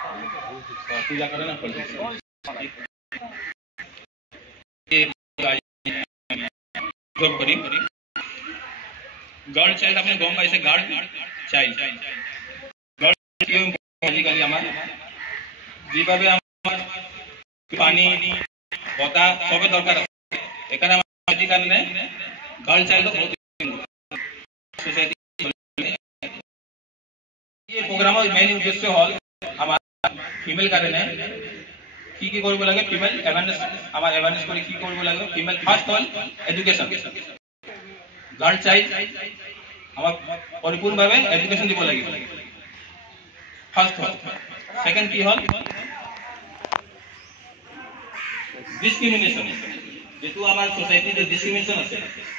पूजा करे ना girl child अपने गम पाइसे गार्ड चाइल्ड আজিকালি আমার যেভাবে আমার পানি বতা সবে দরকার এখানে আমার কারণে গার্ল চাইল্ড বহুত সোসাইটি এই প্রোগ্রামের মেইন উদ্দেশ্য হল আমার ফিমেল কারণে কি কি করব লাগে ফিমেল অ্যাওয়ারনেস আমার অ্যাওয়ারনেস করে কি করব লাগে ফিমেল ফার্স্ট হল এডুকেশন গার্ল চাইল্ড আমার পরিপূর্ণভাবে এডুকেশন দিব লাগে ফার্স্ট হল সেকেন্ড কি হল ডিসক্রিমিনেশন যেটো আমার সোসাইটি যে ডিসক্রিমিনেশন আছে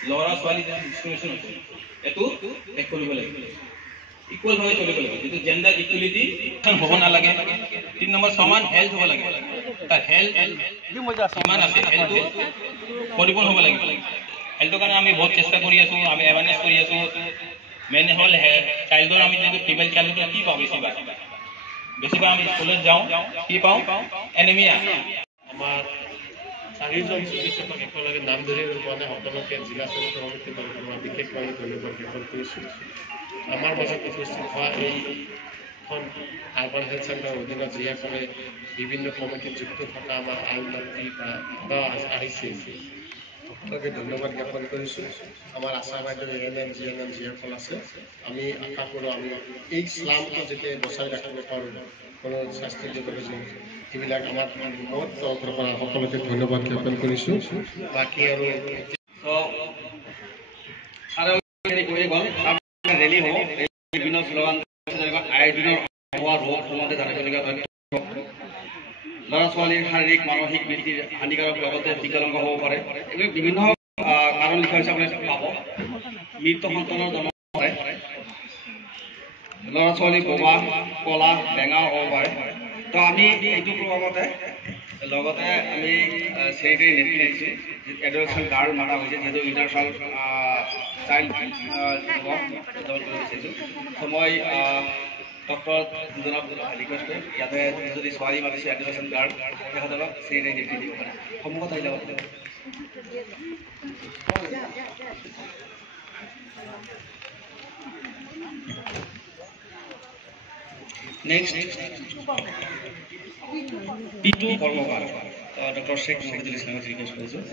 লৰা ছোৱালী যে ডিসক্ৰিমিনেশন আছে এটো এক কৰিব লাগে ইকুয়াল ভাবে চলিব লাগে যেটো জেন্ডাৰ ইকুয়ালিটি হ'ব না লাগে 3 নম্বৰ সমান হেলথ হ'ব লাগে তাৰ হেলথ সমান আছে হেলথ পৰিপূৰ্ণ হ'ব লাগে হেলথৰ কাৰণে আমি বহুত চেষ্টা কৰি আছো আমি অ্যাওয়াৰনেস কৰি আছো মেন হল চাইল্ডৰ আমি যদি ফিমেল চাইল্ডৰ কি পাব বেছিভাগ আমি স্কুলত যাওঁ কি পাওঁ এনিমিয়া আমাৰ চাৰিজন চিকিৎসকক একেলগে নাম ধৰি মানে সকলোকে জিলা স্বাস্থ্য সমিতিৰ তৰফৰ পৰা বিশেষভাৱে ধন্যবাদ জ্ঞাপন কৰিছোঁ আমাৰ মাজত উপস্থিত হোৱা এইখন আৰবান হেলথ চেণ্টাৰৰ অধীনত যিসকলে বিভিন্ন কমিটিত যুক্ত থকা আমাৰ আইন মন্ত্ৰী বা আহিছে সকলোকে ধন্যবাদ জ্ঞাপন কৰিছোঁ আমাৰ আশা বাইদেউ এএনএম জিএনএম যিসকল আছে আমি আশা কৰোঁ আমি এই শ্লামটো যেতিয়া বচাই ৰাখিব পাৰোঁ কোনো শাস্তি দিবলৈ এইবিলাক আমাৰ বহুত তৰফৰ পৰা সকলোকে ধন্যবাদ জ্ঞাপন কৰিছোঁ বাকী আৰু ৰেলী হ'ব বিভিন্ন স্লোগান আয়োজনৰ হোৱা ৰোগ সম্বন্ধে জানিবলগীয়া তথ্য ল'ৰা ছোৱালীৰ শাৰীৰিক মানসিক বৃদ্ধিৰ হানিকাৰক লগতে বিকলাংগ হ'ব পাৰে এইবিলাক বিভিন্ন কাৰণ লিখা হৈছে আপুনি পাব মৃত সন্তানৰ জন্ম হয় ল'ৰা ছোৱালী বোবা কলা বেঙা হ'ব পাৰে তো আমি এইটো প্ৰভাৱতে লগতে আমি চেৰিটেৰী নেটৱৰ্ক দিছোঁ এডুকেশ্যন কাৰ্ড মাৰা হৈছে যিহেতু ইউনিভাৰ্চেল চাইল্ড বিচাৰিছোঁ ত' মই ডক্টৰ দুজনক ৰিকুৱেষ্ট কৰিম ইয়াতে যদি ছোৱালী মাতিছে এডুকেশ্যন কাৰ্ড তেখেতক চেৰিটেৰী নেটৱৰ্ক দিব পাৰে সন্মুখত আহিলে নেক্সট পিটু কৰ্মকাৰ ডক্টৰ শেখ মহিদুল ইছলামক ৰিকুৱেষ্ট কৰিছোঁ